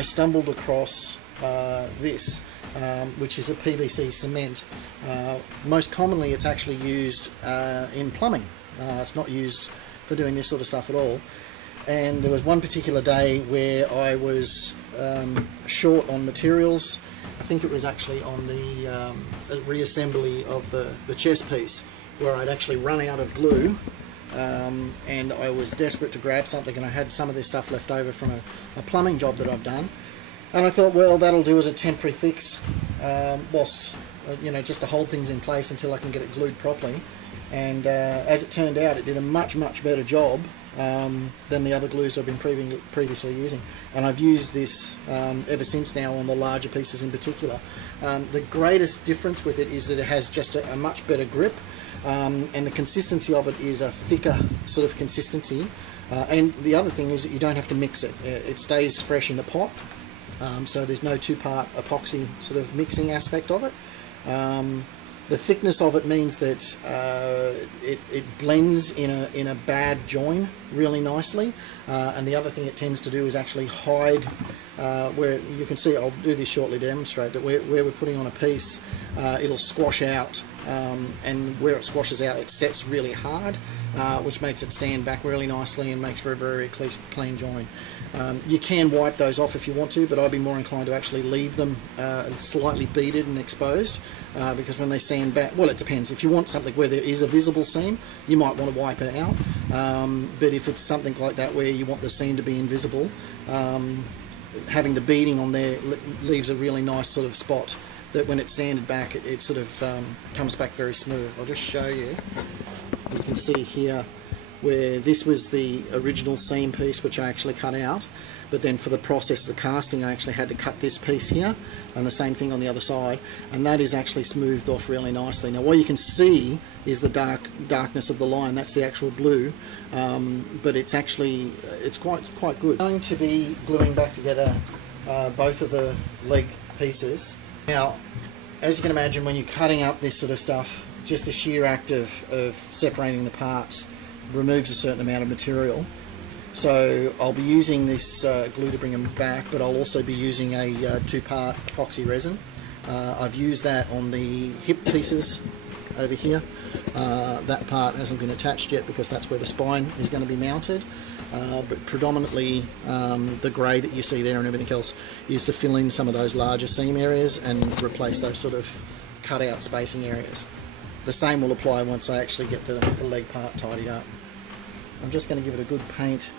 I stumbled across this, which is a PVC cement. Most commonly it's actually used in plumbing. It's not used for doing this sort of stuff at all. And there was one particular day where I was short on materials. I think it was actually on the reassembly of the chest piece, where I'd actually run out of glue, and I was desperate to grab something, and I had some of this stuff left over from a plumbing job that I've done, and I thought, well, that'll do as a temporary fix whilst just to hold things in place until I can get it glued properly. And as it turned out, it did a much better job than the other glues I've been previously using, and I've used this ever since now on the larger pieces in particular. The greatest difference with it is that it has just a much better grip, and the consistency of it is a thicker sort of consistency, and the other thing is that you don't have to mix it. It stays fresh in the pot, so there's no two-part epoxy sort of mixing aspect of it. The thickness of it means that it blends in a bad join really nicely, and the other thing it tends to do is actually hide where you can see. I'll do this shortly to demonstrate that where we're putting on a piece, it'll squash out, and where it squashes out it sets really hard, which makes it sand back really nicely and makes for a very clean join. You can wipe those off if you want to, but I'd be more inclined to actually leave them slightly beaded and exposed, because when they sand back, well, it depends. If you want something where there is a visible seam, you might want to wipe it out, but if it's something like that where you want the seam to be invisible, having the beading on there leaves a really nice sort of spot that when it's sanded back it sort of comes back very smooth. I'll just show you. You can see here where this was the original seam piece which I actually cut out, but then for the process of casting I actually had to cut this piece here, and the same thing on the other side, and that is actually smoothed off really nicely. Now what you can see is the darkness of the line. That's the actual blue, but it's actually quite good. I'm going to be gluing back together both of the leg pieces. Now, as you can imagine, when you're cutting up this sort of stuff, just the sheer act of separating the parts removes a certain amount of material. So I'll be using this glue to bring them back, but I'll also be using a two-part epoxy resin. I've used that on the hip pieces over here. That part hasn't been attached yet because that's where the spine is going to be mounted, but predominantly the grey that you see there and everything else is to fill in some of those larger seam areas and replace those sort of cut out spacing areas. The same will apply once I actually get the leg part tidied up. I'm just going to give it a good paint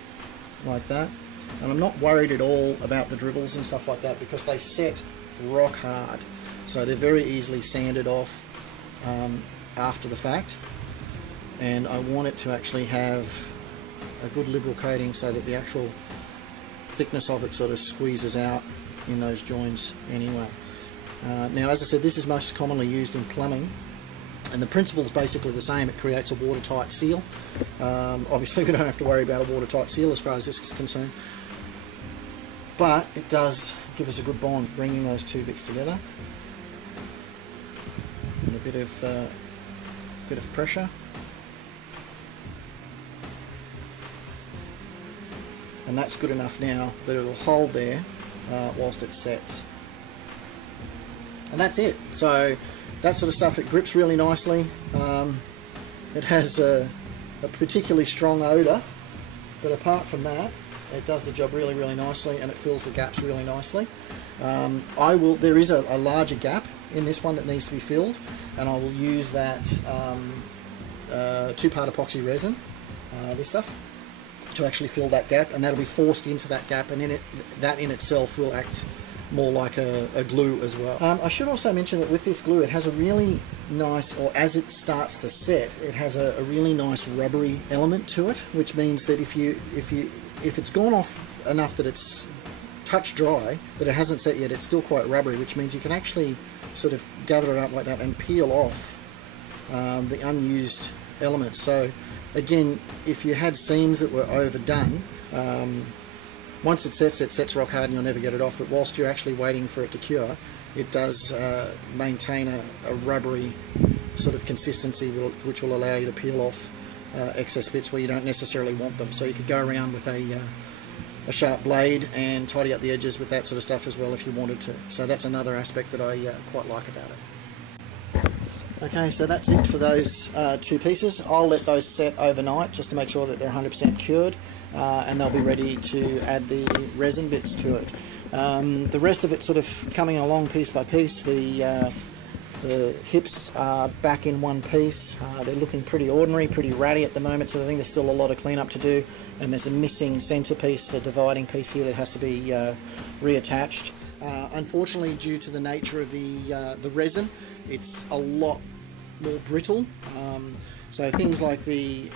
like that, and I'm not worried at all about the dribbles and stuff like that because they set rock hard, so they're very easily sanded off after the fact, and I want it to actually have a good liberal coating so that the actual thickness of it sort of squeezes out in those joins anyway. Now, as I said, this is most commonly used in plumbing, and the principle is basically the same. It creates a watertight seal. Obviously we don't have to worry about a watertight seal as far as this is concerned, but it does give us a good bond bringing those two bits together, and a bit of pressure, and that's good enough now that it'll hold there whilst it sets. And that's it. So that sort of stuff, it grips really nicely. It has a particularly strong odour, but apart from that, it does the job really nicely, and it fills the gaps really nicely. There is a larger gap in this one that needs to be filled, and I will use that two-part epoxy resin, this stuff, to actually fill that gap, and that'll be forced into that gap, and that in itself will act more like a glue as well. I should also mention that with this glue, it has a really nice, or as it starts to set, it has a really nice rubbery element to it, which means that if it's gone off enough that it's touch dry, but it hasn't set yet, it's still quite rubbery, which means you can actually sort of gather it up like that and peel off the unused elements. So again, if you had seams that were overdone, once it sets rock hard and you'll never get it off, but whilst you're actually waiting for it to cure, it does maintain a rubbery sort of consistency which will allow you to peel off excess bits where you don't necessarily want them. So you could go around with a sharp blade and tidy up the edges with that sort of stuff as well if you wanted to. So that's another aspect that I quite like about it. Okay, so that's it for those two pieces. I'll let those set overnight just to make sure that they're 100% cured, and they'll be ready to add the resin bits to it. The rest of it sort of coming along piece by piece. The hips are back in one piece. They're looking pretty ordinary, pretty ratty at the moment, so I think there's still a lot of cleanup to do, and there's a missing centerpiece, a dividing piece here that has to be reattached. Unfortunately, due to the nature of the resin, it's a lot more brittle, so things like the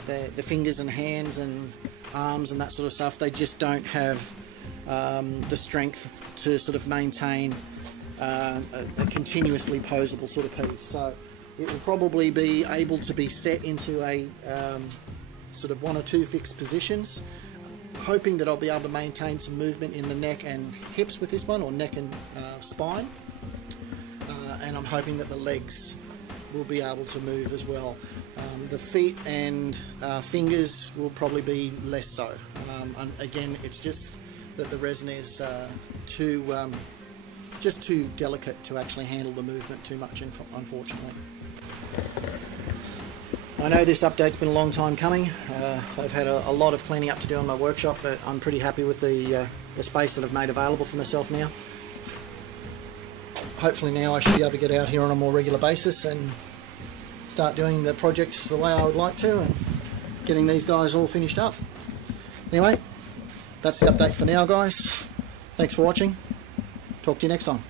fingers and hands and arms and that sort of stuff, they just don't have the strength to sort of maintain a continuously posable sort of piece. So it will probably be able to be set into a sort of 1 or 2 fixed positions, hoping that I'll be able to maintain some movement in the neck and hips with this one, or neck and spine, and I'm hoping that the legs will be able to move as well. The feet and fingers will probably be less so. And again, it's just that the resin is just too delicate to actually handle the movement too much, unfortunately. I know this update's been a long time coming. I've had a lot of cleaning up to do in my workshop, but I'm pretty happy with the space that I've made available for myself now. Hopefully now I should be able to get out here on a more regular basis and start doing the projects the way I would like to, and getting these guys all finished up. Anyway, that's the update for now, guys. Thanks for watching. Talk to you next time.